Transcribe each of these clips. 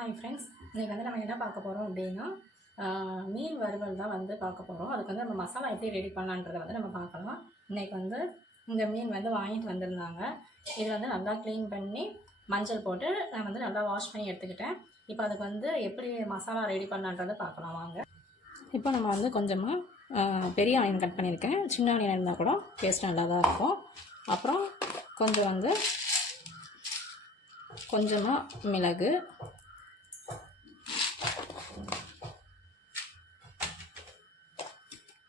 Hi friends இன்னைக்கு வந்து நம்ம என்ன பார்க்க போகிறோம் அப்படின்னா மீன் வறுவல் தான் வந்து பார்க்க போகிறோம் அதுக்கு வந்து நம்ம மசாலா எப்படி ரெடி பண்ணலான்றதை வந்து நம்ம பார்க்கலாம். இன்றைக்கி வந்து இந்த மீன் வந்து வாங்கிட்டு வந்திருந்தாங்க. இது வந்து நல்லா க்ளீன் பண்ணி மஞ்சள் போட்டு நான் வந்து நல்லா வாஷ் பண்ணி எடுத்துக்கிட்டேன். இப்போ அதுக்கு வந்து எப்படி மசாலா ரெடி பண்ணலான்றதை பார்க்கலாம் வாங்க. இப்போ நம்ம வந்து கொஞ்சமாக பெரிய ஆனியன் கட் பண்ணியிருக்கேன். சின்ன ஆனியன் இருந்தால் கூட டேஸ்ட் நல்லா தான் இருக்கும். அப்புறம் கொஞ்சம் வந்து கொஞ்சமாக மிளகு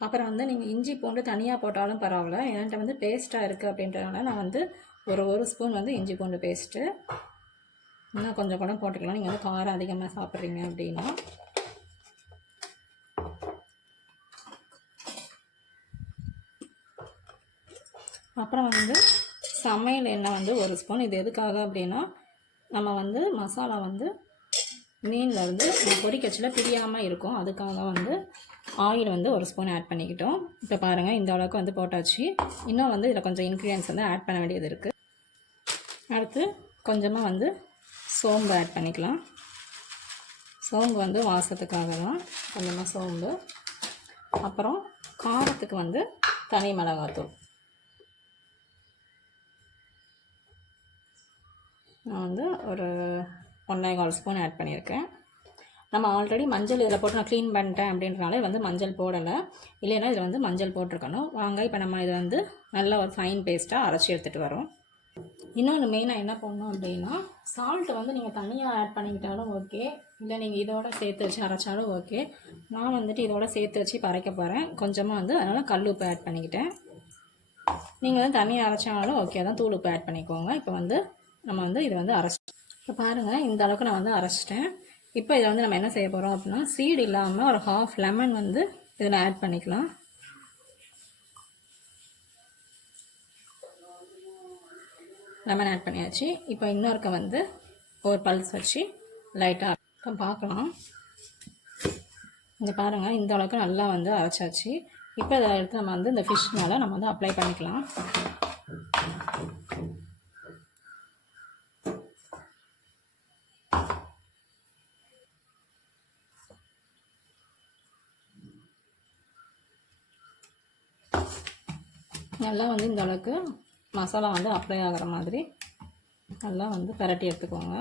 அப்புறம் வந்து நீங்கள் இஞ்சி பூண்டு தனியாக போட்டாலும் பரவாயில்ல. என்கிட்ட வந்து பேஸ்ட்டாக இருக்குது அப்படின்றதுனால நான் வந்து ஒரு ஒரு ஸ்பூன் வந்து இஞ்சி பூண்டு பேஸ்ட்டு இன்னும் கொஞ்சம் கூட போட்டுக்கலாம். நீங்கள் வந்து காரம் அதிகமாக சாப்பிட்றீங்க அப்படின்னா. அப்புறம் வந்து சமையல் எண்ணெய் வந்து ஒரு ஸ்பூன் இது எதுக்காக அப்படின்னா நம்ம வந்து மசாலா வந்து மீனில் இருந்து பொரிக்கச்சில பிரியாமல் இருக்கும். அதுக்காக வந்து ஆயில் வந்து ஒரு ஸ்பூன் ஆட் பண்ணிக்கிட்டோம். இப்போ பாருங்கள் இந்த அளவுக்கு வந்து போட்டாச்சு. இன்னும் வந்து இதில் கொஞ்சம் இன்க்ரீடியன்ஸ் வந்து ஆட் பண்ண வேண்டியது இருக்குது அடுத்து கொஞ்சமாக வந்து சோம்பு ஆட் பண்ணிக்கலாம். சோம்பு வந்து வாசத்துக்காக தான் கொஞ்சமாக சோம்பு. அப்புறம் காரத்துக்கு வந்து தனி மிளகாத்தூள். நான் வந்து ஒரு ஒன்றே கால் ஸ்பூன் ஆட் பண்ணியிருக்கேன். நம்ம ஆல்ரெடி மஞ்சள் இதில் போட்டு நான் க்ளீன் பண்ணிட்டேன் அப்படின்றனால வந்து மஞ்சள் போடலை. இல்லைன்னா இதில் வந்து மஞ்சள் போட்டிருக்கணும். வாங்க இப்போ நம்ம இதை வந்து நல்ல ஒரு ஃபைன் பேஸ்ட்டாக அரைச்சி எடுத்துகிட்டு வரோம். இன்னொன்று மெயினாக என்ன பண்ணணும் அப்படின்னா சால்ட்டு வந்து நீங்கள் தனியாக ஆட் பண்ணிக்கிட்டாலும் ஓகே இல்லை நீங்கள் இதோட சேர்த்து வச்சு அரைச்சாலும் ஓகே நான் வந்துட்டு இதோட சேர்த்து வச்சு இப்போ அரைக்க போகிறேன் கொஞ்சமாக வந்து அதனால் கல் உப்பு ஆட் பண்ணிக்கிட்டேன். நீங்கள் வந்து தனியாக அரைச்சாலும் ஓகே தான் தூள் உப்பு ஆட் பண்ணிக்கோங்க. இப்போ வந்து நம்ம வந்து இதை வந்து அரைச்சி இப்போ பாருங்கள் இந்த அளவுக்கு நான் வந்து அரைச்சிட்டேன். இப்போ இதை வந்து நம்ம என்ன செய்ய போகிறோம் அப்படின்னா சீடு இல்லாமல் ஒரு ஹாஃப் லெமன் வந்து இதில் ஆட் பண்ணிக்கலாம். லெமன் ஆட் பண்ணியாச்சு. இப்போ இன்னொருக்க வந்து ஒரு பல்ஸ் வச்சு லைட்டாக இப்போ பார்க்கலாம். இங்கே பாருங்கள் இந்த அளவுக்கு நல்லா வந்து அரைச்சாச்சு. இப்போ இதை எடுத்து நம்ம வந்து இந்த ஃபிஷ் மேலே நம்ம வந்து அப்ளை பண்ணிக்கலாம். நல்லா வந்து இந்த அளவுக்கு மசாலா வந்து அப்ளை ஆகிற மாதிரி நல்லா வந்து பரட்டி எடுத்துக்கோங்க.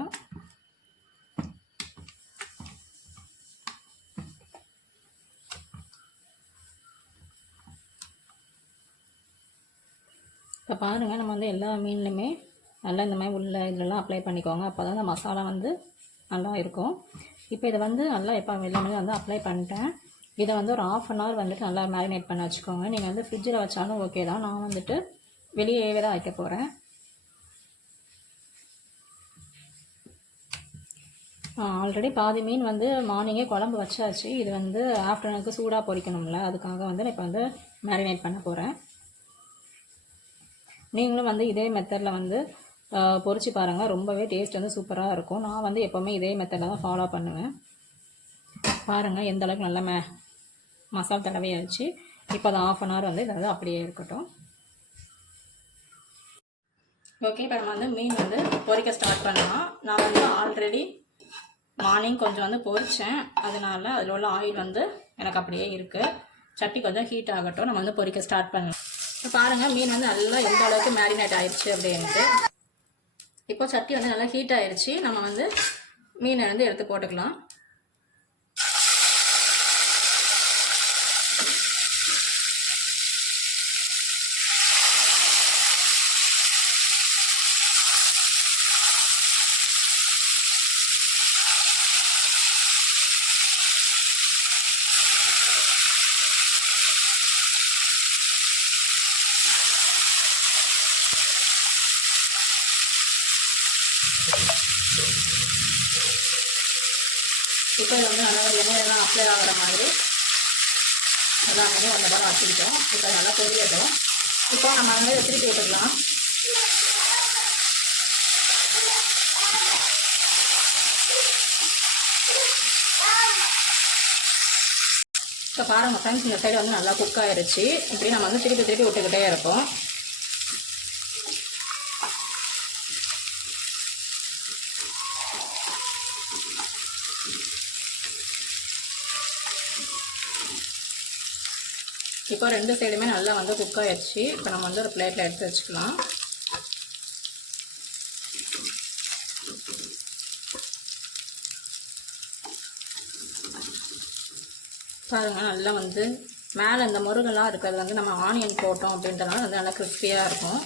இப்போ பாருங்கள் நம்ம வந்து எல்லா மீன்லையுமே நல்லா இந்த மாதிரி உள்ள இதுலலாம் அப்ளை பண்ணிக்கோங்க. அப்போ தான் அந்த மசாலா வந்து நல்லா இருக்கும். இப்போ இதை வந்து நல்லா இப்போ எல்லாமே வந்து அப்ளை பண்ணிட்டேன். இதை வந்து ஒரு ஆஃப் அன் ஹவர் வந்துட்டு நல்லா மேரினேட் பண்ண வச்சுக்கோங்க. நீங்கள் வந்து ஃப்ரிட்ஜில் வச்சாலும் ஓகே தான். நான் வந்துட்டு வெளியேவே தான் வைக்க போகிறேன் ஆல்ரெடி பாதி மீன் வந்து மார்னிங்கே குழம்பு வச்சாச்சு. இது வந்து ஆஃப்டர்நூனுக்கு சூடாக பொரிக்கணும்ல. அதுக்காக வந்து நான் இப்போ வந்து மேரினேட் பண்ண போகிறேன் நீங்களும் வந்து இதே மெத்தடில் வந்து பொறிச்சு பாருங்கள் ரொம்பவே டேஸ்ட் வந்து சூப்பராக இருக்கும். நான் வந்து எப்போவுமே இதே மெத்தடில் தான் ஃபாலோ பண்ணுவேன். பாருங்கள் எந்த அளவுக்கு நல்ல மே மசாலா தடவையாச்சு இப்போ அது ஆஃப் அன் ஹவர் வந்து இது வந்து அப்படியே இருக்கட்டும். ஓகே இப்போ நம்ம வந்து மீன் வந்து பொறிக்க ஸ்டார்ட் பண்ணலாம். நான் வந்து ஆல்ரெடி மார்னிங் கொஞ்சம் வந்து பொரித்தேன் அதனால அதில் உள்ள ஆயில் வந்து எனக்கு அப்படியே இருக்குது சட்டி கொஞ்சம் ஹீட் ஆகட்டும் நம்ம வந்து பொறிக்க ஸ்டார்ட் பண்ணலாம். இப்போ பாருங்கள் மீன் வந்து நல்லா எந்த அளவுக்கு மேரினேட் ஆயிடுச்சு அப்படின்ட்டு. இப்போ சட்டி வந்து நல்லா ஹீட் ஆயிடுச்சு நம்ம வந்து மீனை வந்து எடுத்து போட்டுக்கலாம். இப்போ வந்து நல்லா எண்ணெயெல்லாம் அப்ளை ஆகிற மாதிரி எல்லாமே அந்த படம் வச்சுக்கிட்டோம் இப்போ நல்லா பொரியட்டும் இப்போ நம்ம வந்து திருப்பி விட்டுக்கலாம் இப்போ பாருங்கள் ஃப்ரெண்ட்ஸ் இந்த சைடு வந்து நல்லா குக் ஆயிருச்சு. இப்படி நம்ம வந்து திருப்பி திருப்பி விட்டுக்கிட்டே இருப்போம். இப்போ ரெண்டு சைடுமே நல்லா வந்து குக் ஆகிடுச்சு இப்போ நம்ம வந்து ஒரு பிளேட்டில் எடுத்து வச்சுக்கலாம். பாருங்கள் நல்லா வந்து மேலே இந்த முருகெல்லாம் இருக்கிறது வந்து நம்ம ஆனியன் போட்டோம் அப்படின்றதுனால வந்து நல்லா கிறிஸ்பியாக இருக்கும்.